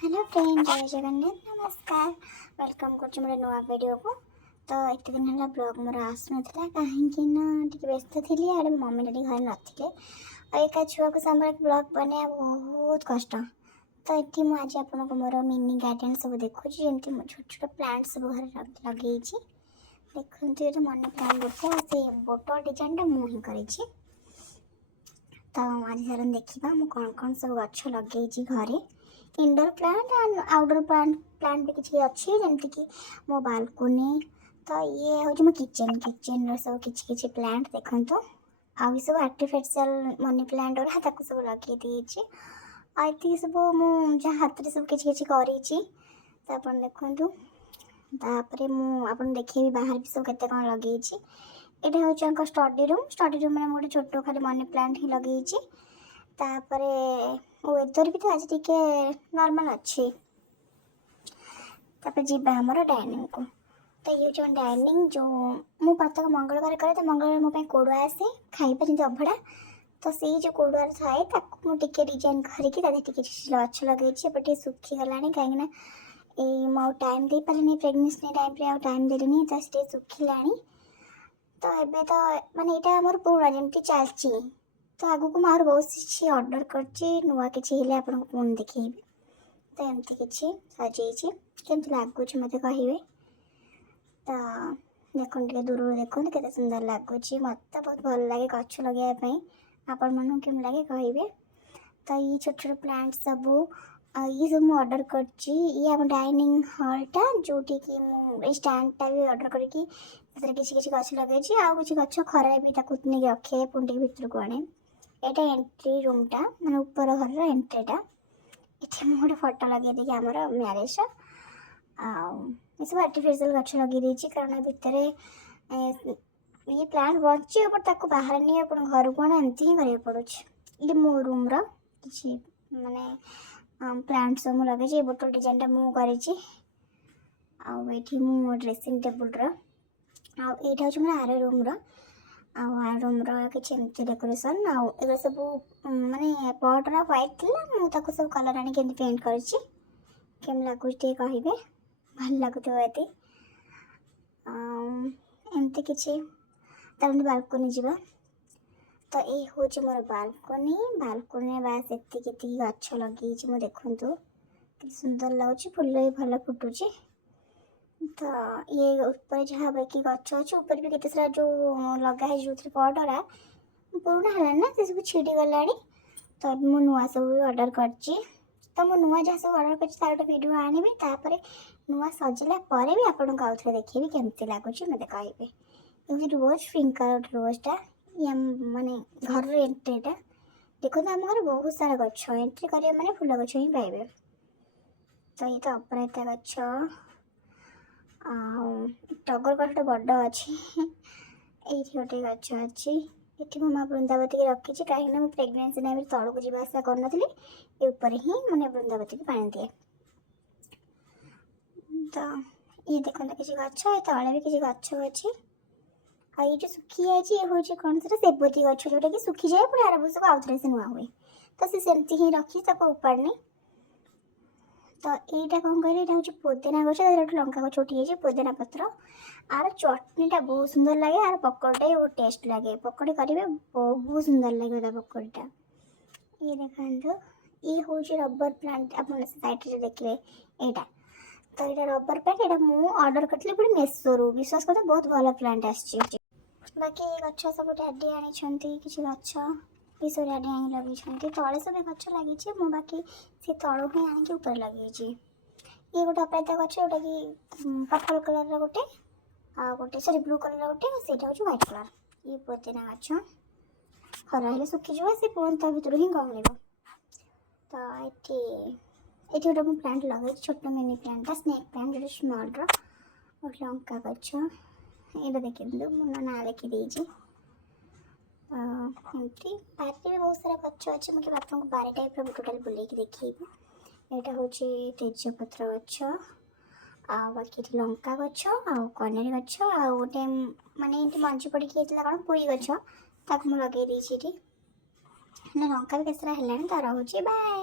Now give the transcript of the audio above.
Hello friend, जय जगन्नाथ, नमस्कार। Welcome कर नुआ वीडियो को। तो एत दिन है ब्लॉग मोर आसना कहीं व्यस्त थी आड़े मम्मी डैडी घर नथिले और एक छुआ को संभाल ब्लॉग बना बहुत कष्ट। तो ये मुझे आपको मोर मिनी गार्डन सब देखुँ जमी छोट छोट प्लांट सब घर लगे देखते ये मनी प्लांट गोटे से बोटल डिजाइन मुझे कर। तो आज सारा देखा मुझे कौन कौन सब गछ लगे घरे indoor plant and outdoor plant भी किसी अच्छी जमती कि मो बालकोनी। तो ये हूँ मो किचन किचन सब किसी प्लांट देखो तो आउ सब आर्टिफिशियल मनी प्लांट और सब लगे देती आई सब मुझे हाथ में सब किसी कर देखु। तापर मुझे देखी बाहर भी सब केते कौन लगे यहाँ हूँ स्टडी रूम में गोटे छोट खाली मनी प्लांट ही लगे। तापर वेदर भी तो आज टिके नॉर्मल अच्छी। तापर जीवा हमर डाइनिंग को। तो ये जो डाइनिंग जो मु प्रत्येक मंगलवार करे तो मंगलवार मो पे कोड़ुआ आसे खाइबा जमी अभड़ा। तो से जो कोड़ुआ थाए मुझे डिजाइन करके गछ लगे सुखी गलानी कहीं मो टाइम दे पारे प्रेगनेंसी टाइम टाइम देनी तो सुखिला। तो एबे तो माने यहाँ आम पुराना जमी चलती। तो आगू को मुझे बहुत किसी ऑर्डर कर नुआ किसी पुणी देखी। तो एमती किसी सजे केमती लगुच मत कहे। तो देखते दूर देखते के सुंदर लगुच मत बहुत भल लगे गच लगे आपण मन केम लगे कहे। तो ये छोट छोट प्लांट सब ये सब मुझे ऑर्डर कर डाइनिंग हॉलटा जोटी कि मुझे स्टैंडटा भी ऑर्डर करके किसी किसी गच लगे आउ किसी गच खरा भी नहीं रखे पुंडी भितर को आने। यहाँ एंट्री रूमटा माने ऊपर घर एंट्रीटा ये मुझे फोटो लगे देखिए आमर म्यारेज ये सब आर्टिफिशियल गच लगे कारण भितर ये प्लांट बच्चे पर बाहर नहीं घर को आना एमती ही करा पड़े। ये मो रूम कि माने प्लांट सब लगे बोतल डिजाइन मुझे मो ड्रेसिंग टेबुल आईटा हूँ मोर आर रूम रूम किसी एमती डेकोरेशन आगे सब माने पटरा व्हाइट थी मुझे सब कलर आनी पेंट करम लगुच कहे भल लगुव ये एमती किसी बालकोनी जावा। तो ये हूँ मोर बालकोनी बालकोनी बास एति गछ लगे देखु कि सुंदर लगुच फुल भी भल फुटुची। तो ये ऊपर जहाँ बाकी गच अच्छे ऊपर भी केते सारा जो लगा है जो पटरा पुराना है ना से सब छिड़ी गला। तो मुझे नुआ सब ऑर्डर कर तो मुझे नुआ जहाँ सब ऑर्डर कर गोटे वीडियो आनी तापर नुआ सजला भी आपको आउ थे देखी केमती लगुच मत कहे। ये रोज पिंक कलर रोजटा ये माने घर एंट्रीटा देखो आम घर बहुत सारा गछ एंट्री करेंगे माने फूल गछ ही पाइबे। तो ये तो अपराजिता गछ टगर गछ बड़ अच्छी ये गोटे गछ अच्छी ये माँ वृंदावती की रखी कहीं प्रेगनेंसी टाइम तौक जावासा करी ऊपर ही मैंने वृंदावती की पानी दिए। तो ये देखो किसी गछ तले भी किसी गछ अच्छी ये जो सुखी जाए हूँ कौन सा सेवती गछ जोटा कि सुखी जाए पुणी आर वर्ष को आउ थे नुआ हुए तो सी सेमती ही रखी उपाड़नी। तो यहाँ कौन कह हूँ पुदीना गछ गोटे लंका गछ उठी पुदीना पत्र आर चटनीटा बहुत सुंदर लगे आर पकड़टा बहुत टेस्ट लगे पकड़ी करेंगे बहुत सुंदर लगे पकड़टा। ये देखा ये हूँ रबर प्लांट आप साइड देखिए यहाँ। तो यहाँ रबर प्लांट यहाँ मुझे ऑर्डर करी पुणी मेसोरू विश्वास करते बहुत भल प्लांट आसी। बाकी ये गछ सब डैडी आनी किसी गछ विश्व डैडी आनी लगे तले सब गछ लगे मु बाकी सी तलू ही आनिक ऊपर लगे। ये गोटे अपराजिता गछ जोटा कि पर्पल कलर गोटे गोटे सरी ब्लू कलर गोटे से हूँ व्हाइट कलर। ये पुदीना गछ खरा सुखीजा सी पुणी ता भर ही कम। तो ये गोटे मुझे प्लांट लगे छोट मिनी प्लांटा स्नेक प्लांट जो स्मल गोटे लंका गछ ये देखिए मुझे ना लिखी एमती बारे भी बहुत सारा गछ अच्छे मुझे आपको बारे टाइप टोटाल बुले देखी। यहाँ हूँ तेजपत्र गछ बाकी लंका गछ कनेरी गछ गोटे माने मंजी पड़ी कौन पुई गछ मुझे लगे लंका भी केसरा है तो रोचे बाय।